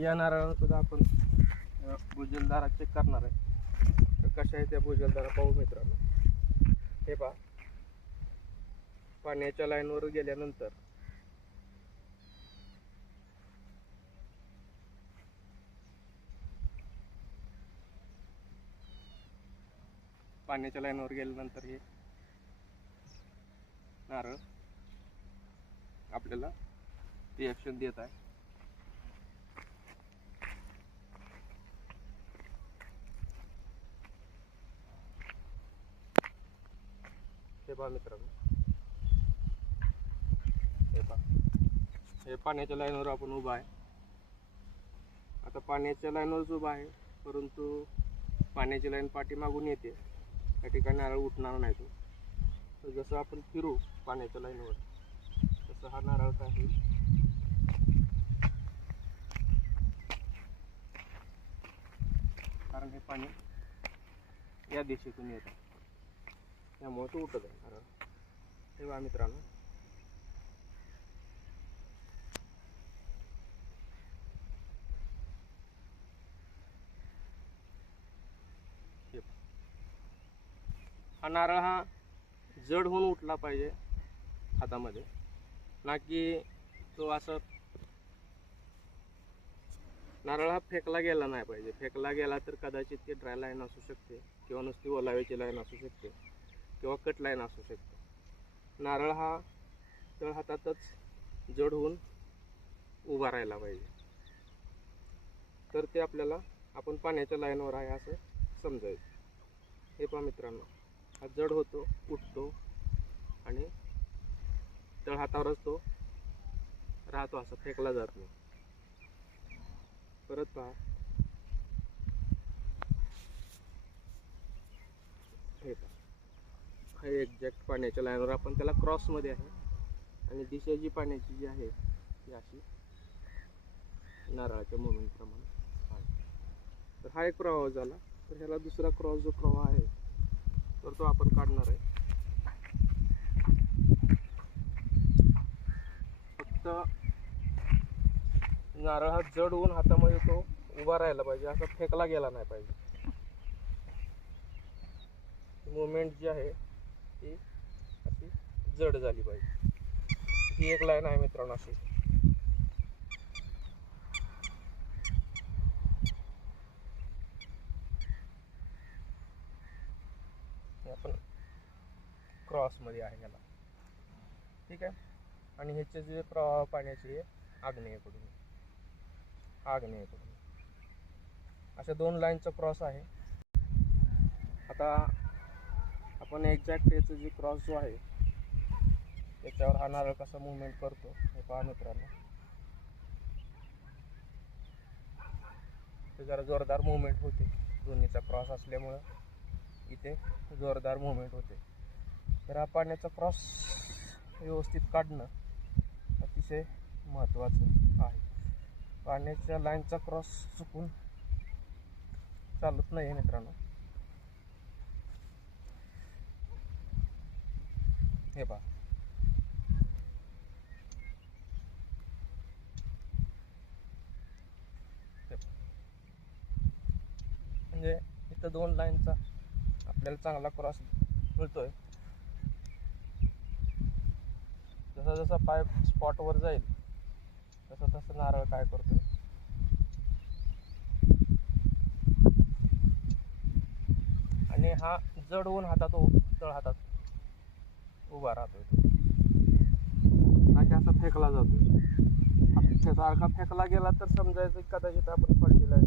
या नारळाला सुद्धा आपण भूजलदारा भुजलदारा चेक करणार आहे. तर कशा आहे त्या भुजलदारा पाहू मित्रांनो. हे पहा. पाण्याच्या लाईनवर गेल्यानंतर. पाण्याच्या लाईनवर गेल्यानंतर हे नारळ आपल्याला रिॲक्शन देत आहे. हे पहा मित्रांनो. हे पहा. हे पाण्याच्या लाईनवर आपण उभा आहे. आता पाण्याच्या लाईनवरच उभा आहे परंतु पाण्याची लाईन पाठीमागून येते. त्या ठिकाणी नारळ उठणार नाही तो. तर जसं आपण फिरू पाण्याच्या लाईनवर तसं हा नारळ काय होईल? कारण हे पाणी या दिशेतून येत. त्यामुळे तो उठत आहे. नारळ तेव्हा मित्रांनो हा नारळ हा जड होऊन उठला पाहिजे हातामध्ये. ना की तो असं नारळ हा फेकला गेला नाही पाहिजे. फेकला गेला तर कदाचित ते ड्राय लाईन असू शकते किंवा नुसती ओलाव्याची लाईन असू शकते. किंवा कट लाईन असू शकते. नारळ हा तळ हातातच जड होऊन उभा राहायला पाहिजे. तर ते आपल्याला आपण पाण्याच्या लाईनवर आहे असं समजायचं. हे पहा मित्रांनो हा जड होतो उठतो आणि तळ हातावरच तो राहतो असा फेकला जात नाही. परत पहा हे पहा हा एक्झॅक्ट पाण्याच्या लाईनवर आपण त्याला क्रॉसमध्ये आहे. आणि दिशा जी पाण्याची जी आहे ती अशी नारळाच्या प्रमाणे आहे. तर हा एक प्रवाह झाला. तर ह्याला दुसरा क्रॉस जो प्रवाह आहे तर तो आपण काढणार आहे. फक्त नारळ हा जड होऊन हातामध्ये तो उभा राहायला पाहिजे. असा फेकला गेला नाही पाहिजे. मुवमेंट जी आहे ती अशी जड झाली पाहिजे ही एक लाईन आहे मित्रांनो अशी. आपण आपण क्रॉसमध्ये आहे याला ठीक आहे? आणि ह्याचे जे प्रवाह पाण्याचे आग्नेयकडून आग्नेयकडून अशा दोन लाईनचा क्रॉस आहे. आता पण एक्झॅक्ट याचं जे क्रॉस जो आहे त्याच्यावर हा नारळ कसा मुवमेंट करतो हे पहा मित्रांनो. ते जरा जोरदार मुवमेंट होते. दोन्हीचा क्रॉस असल्यामुळं इथे जोरदार मुवमेंट होते. तर हा पाण्याचा क्रॉस व्यवस्थित काढणं अतिशय महत्त्वाचं आहे. पाण्याच्या लाईनचा क्रॉस चुकून चालत नाही आहे मित्रांनो. हे पहा. म्हणजे इथं दोन लाईनचा आपल्याला चांगला क्रॉस मिळतोय. जसा जसा पाय स्पॉटवर जाईल तसं तसं नारळ काय करतोय? आणि हा जड होऊन हातात हो तळ हातात. उभा राहतोय तो. की असा फेकला जातो हा सारखा फेकला गेला तर समजायचं कदाचित आपण पडलेला आहे